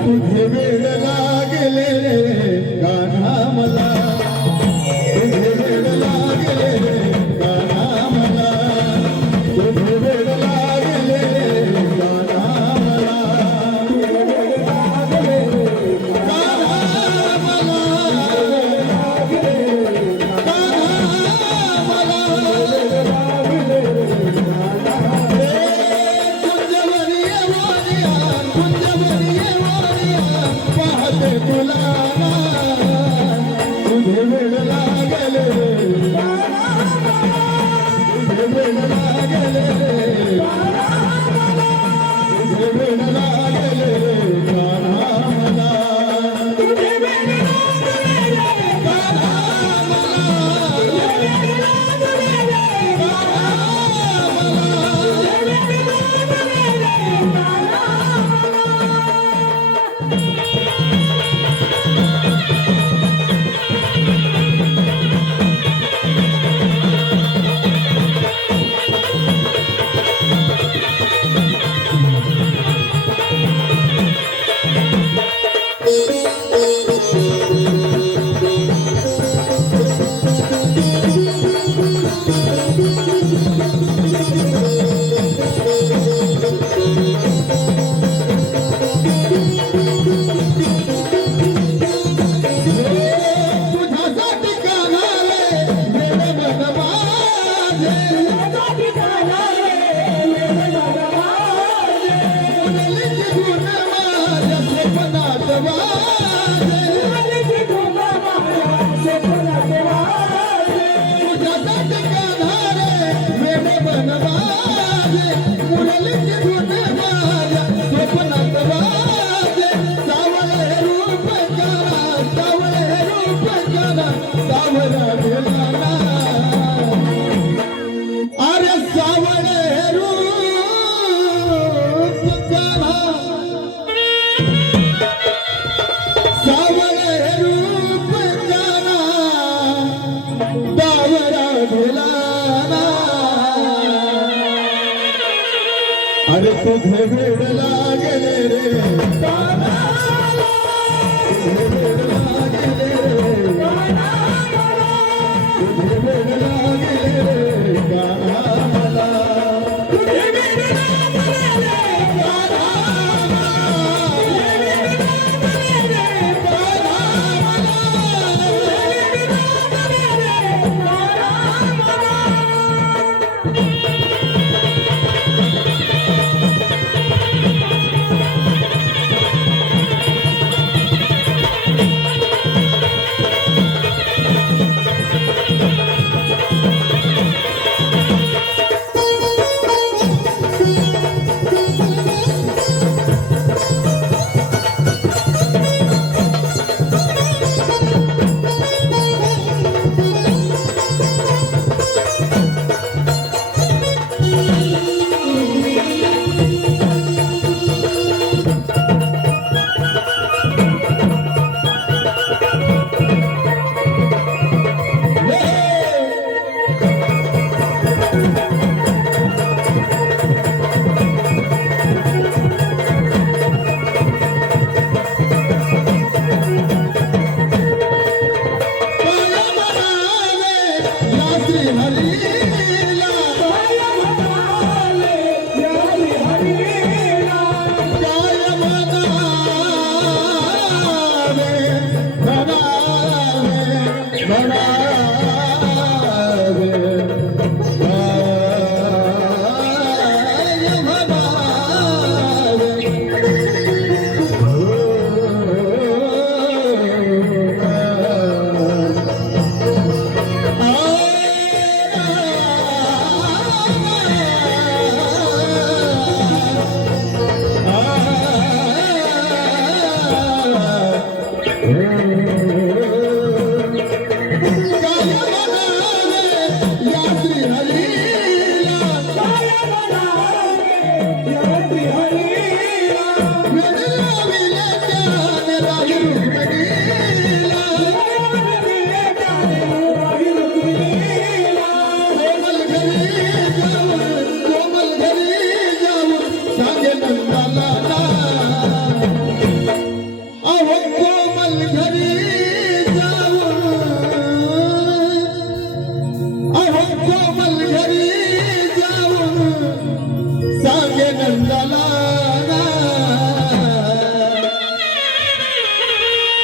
Thank you. de verdad. अरे तुझे वेड लागले रे. तुझे वेड लागले रे. तुझे वेड लागले Hadi hadi.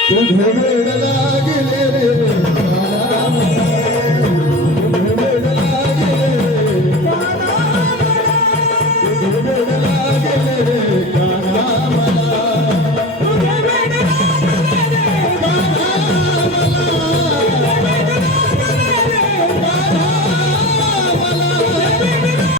Gönül gülerim